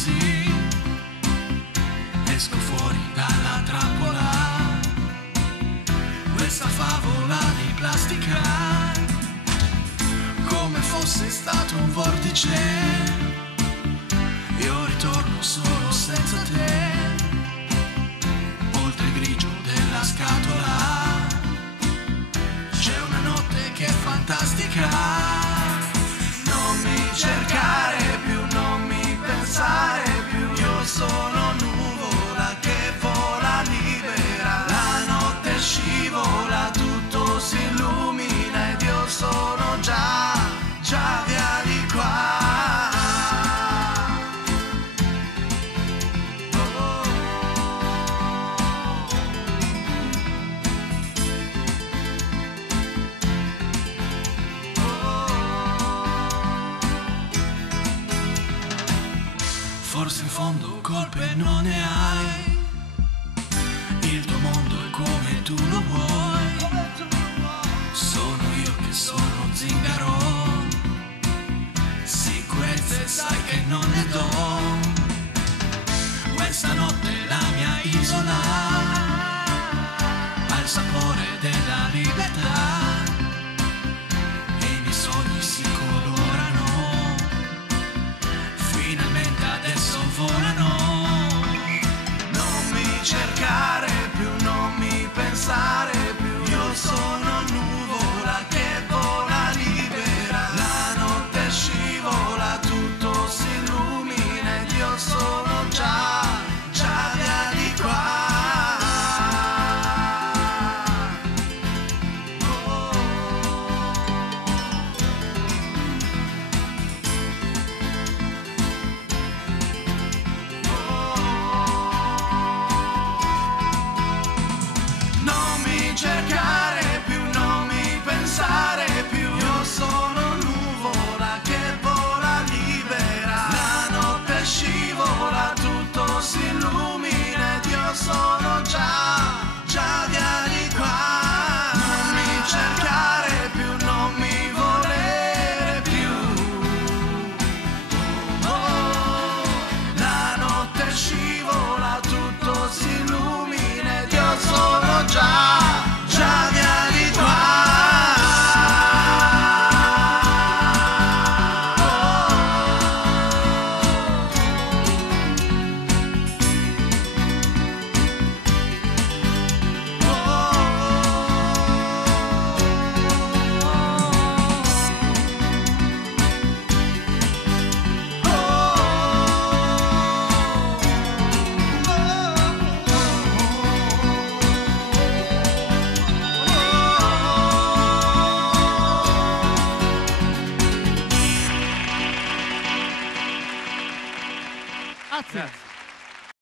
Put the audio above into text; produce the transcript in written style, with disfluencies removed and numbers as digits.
così, esco fuori dalla trappola, questa favola di plastica, come fosse stato un vortice, io ritorno solo senza te, oltre il grigio della scatola, c'è una notte che è fantastica, non mi cercare più, non mi pensare più, io sono nuvola che vola libera, la notte scivola, tutto si illumina ed io sono già via di qua. Forse in fondo colpe non ne hai, il tuo mondo è come tu lo vuoi, sono io che sono zingaro, sicurezze sai che non ne do, questa notte la mia isola ha il sapore della libertà e i miei sogni si colorano, finalmente adesso volano, non mi cercare più, non mi pensare più, io sono nuvola che vola libera, la notte scivola, tutto si illumina ed io sono già via di qua. Non mi cercare più, non mi pensare più, io sono nuvola che vola libera, la notte scivola, tutto si illumina ed io sono già